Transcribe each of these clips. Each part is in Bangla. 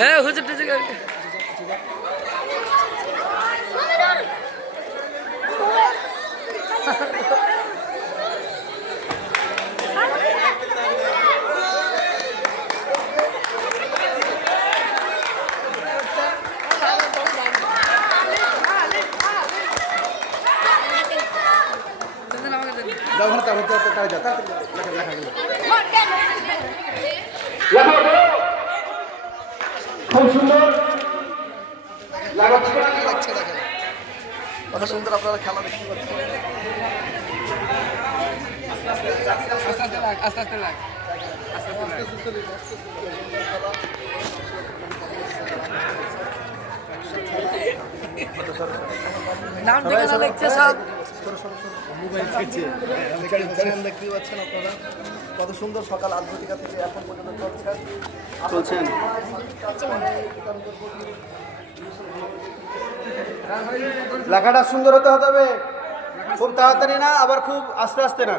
হ্যাঁ হুজুর টুজুর তাড়াতাড়ি লেখা গেলো। লেখা বলো। খুব সুন্দর। লাগছে কত সুন্দর আপনারা খেলা দেখতে পাচ্ছেন। আস্তে আস্তে লাগ আস্তে আস্তে লাগ আস্তে আস্তে নাম ঠিকানা লিখছে সব মোবাইল দেখতে পাচ্ছেন আপনারা। কত সুন্দর সকাল ঘটিকা থেকে এখন পর্যন্ত চলছেন চলছেন লেখাটা সুন্দর হতে হবে। খুব তাড়াতাড়ি না আবার খুব আস্তে আস্তে না।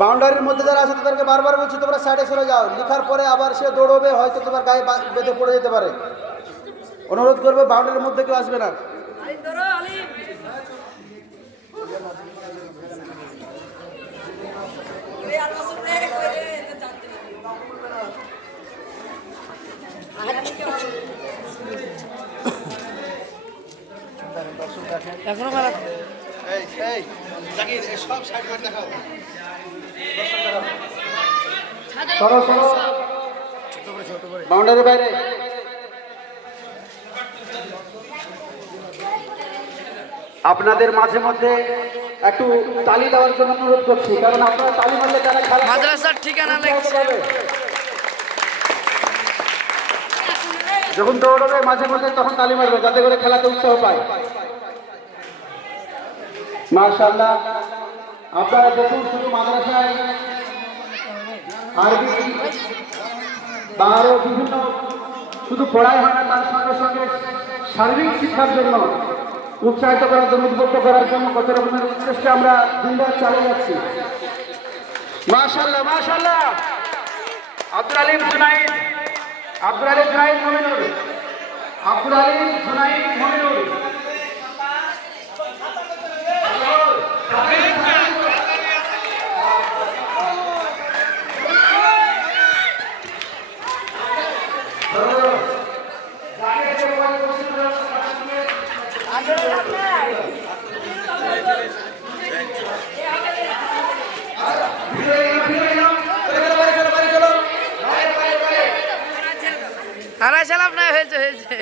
বাউন্ডারির মধ্যে যারা আছে তাদেরকে বারবার বলছি তোমরা সাইডে সরে যাও। লেখার পরে আবার সে দৌড়বে হয়তো তোমার গায়ে বেঁধে পড়ে যেতে পারে। অনুরোধ করবে বাউন্ডারির মধ্যে কেউ আসবে না। এখনও মারা এই এই জাকির সব সাইড করে দেখাও। সরো সরো। বাউন্ডারি বাইরে। আপনাদের মাঝে মধ্যে একটু তালি দেওয়ার জন্য অনুরোধ করছি কারণ আপনারা তালি মারলে তারা খেলা মাদ্রাসার ঠিকানা লিখছে। যখন দৌড়বে মাঝে মধ্যে তখন তালি মারবে যাতে করে খেলাতে উৎসাহ পায়। মার্শাল্লাহ আপনারা দেখুন শুধু মাদ্রাসায় আরবি বা বিভিন্ন শুধু পড়াই হয় না তার সঙ্গে সঙ্গে সার্বিক শিক্ষার জন্য উৎসাহিত করার জন্য, উদ্বুদ্ধ করার জন্য কত রকমের চেষ্টা আমরা দিনরাত চালিয়ে যাচ্ছি। মাশাল্লাহ মাশাল্লাহ আব্দুল আলিম জুনাইদ, আব্দুল আলিম জুনাইদ মমিনুর আব্দুল আলিম জুনাইদ মমিনুর হারাই সালাম না হয়েছে হয়েছে।